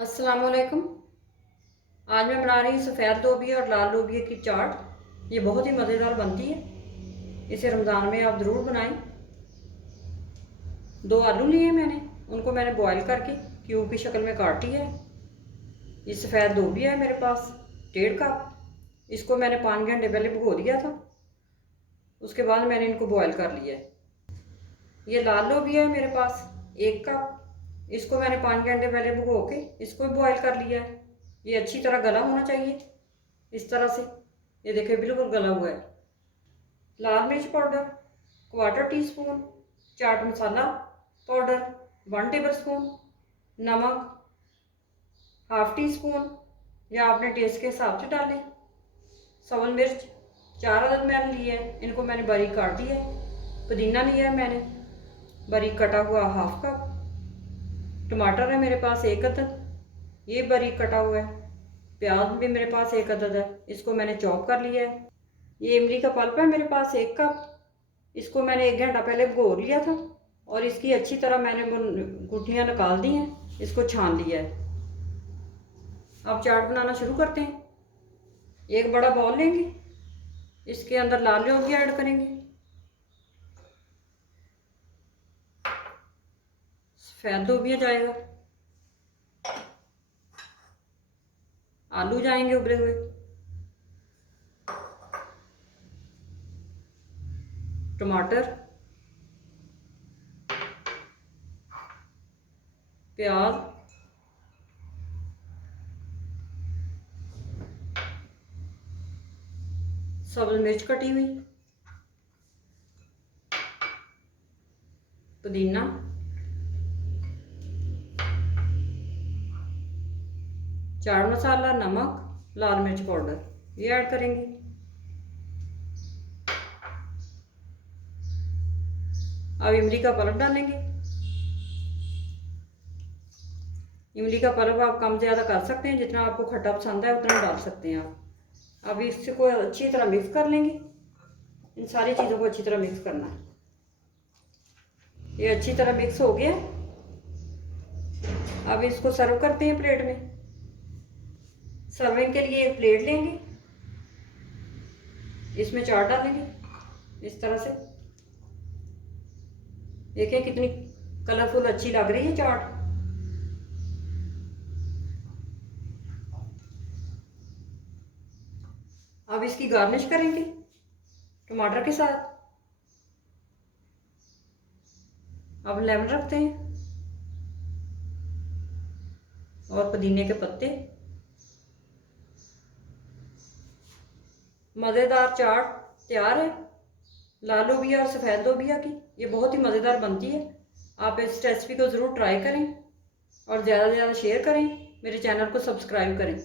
अस्सलाम वालेकुम। आज मैं बना रही हूँ सफ़ेद लोबिया और लाल लोबिया की चाट। ये बहुत ही मज़ेदार बनती है। इसे रमज़ान में आप ज़रूर बनाएं। 2 आलू लिए मैंने, उनको मैंने बॉईल करके क्यूब की शक्ल में काट लिया है। ये सफ़ेद लोबिया है मेरे पास 1.5 कप। इसको मैंने 5 घंटे पहले भिगो दिया था। उसके बाद मैंने इनको बॉईल कर लिया है। ये लाल लोबिया है मेरे पास 1 कप। इसको मैंने 5 घंटे पहले भिगो के इसको भी बॉईल कर लिया है। ये अच्छी तरह गला होना चाहिए, इस तरह से। ये देखिए बिल्कुल गला हुआ है। लाल मिर्च powder 1/4 teaspoon, chaat masala powder 1 table spoon, नमक 1/2 टीस्पून या अपने टेस्ट के हिसाब से डालें। सवन मिर्च 4 अदद मैंने लिए है, इनको मैंने बारीक काट दिया है। पुदीना लिया है मैंने बारीक कटा हुआ 1/2 कप। टमाटर है मेरे पास 1 अदद, ये बारीक कटा हुआ है। प्याज भी मेरे पास 1 अदद है, इसको मैंने चॉप कर लिया है। ये इमली का पल्प है मेरे पास 1 कप। इसको मैंने 1 घंटा पहले भिगो लिया था और इसकी अच्छी तरह मैंने गुठलियाँ निकाल दी हैं, इसको छान लिया है। अब चाट बनाना शुरू करते हैं। एक बड़ा बाउल लेंगे, इसके अंदर लाल लोबिया ऐड करेंगे, सफ़ेद लोबिया जाएगा, आलू जाएंगे उबले हुए, टमाटर, प्याज, सब्ज मिर्च कटी हुई, पुदीना, चाट मसाला, नमक, लाल मिर्च पाउडर ये ऐड करेंगे। अब इमली का पल्प डालेंगे। इमली का पल्प आप कम ज़्यादा कर सकते हैं, जितना आपको खट्टा पसंद है उतना डाल सकते हैं आप। अब इसको अच्छी तरह मिक्स कर लेंगे। इन सारी चीज़ों को अच्छी तरह मिक्स करना है। ये अच्छी तरह मिक्स हो गया। अब इसको सर्व करते हैं प्लेट में। सर्विंग के लिए एक प्लेट लेंगे, इसमें चाट डालेंगे इस तरह से। देखिए कितनी कलरफुल अच्छी लग रही है चाट। अब इसकी गार्निश करेंगे टमाटर के साथ। अब लेमन रखते हैं और पुदीने के पत्ते। मज़ेदार चाट तैयार है लाल लोबिया और सफ़ेद लोबिया की। ये बहुत ही मज़ेदार बनती है। आप इस रेसिपी को ज़रूर ट्राई करें और ज़्यादा से ज़्यादा शेयर करें। मेरे चैनल को सब्सक्राइब करें।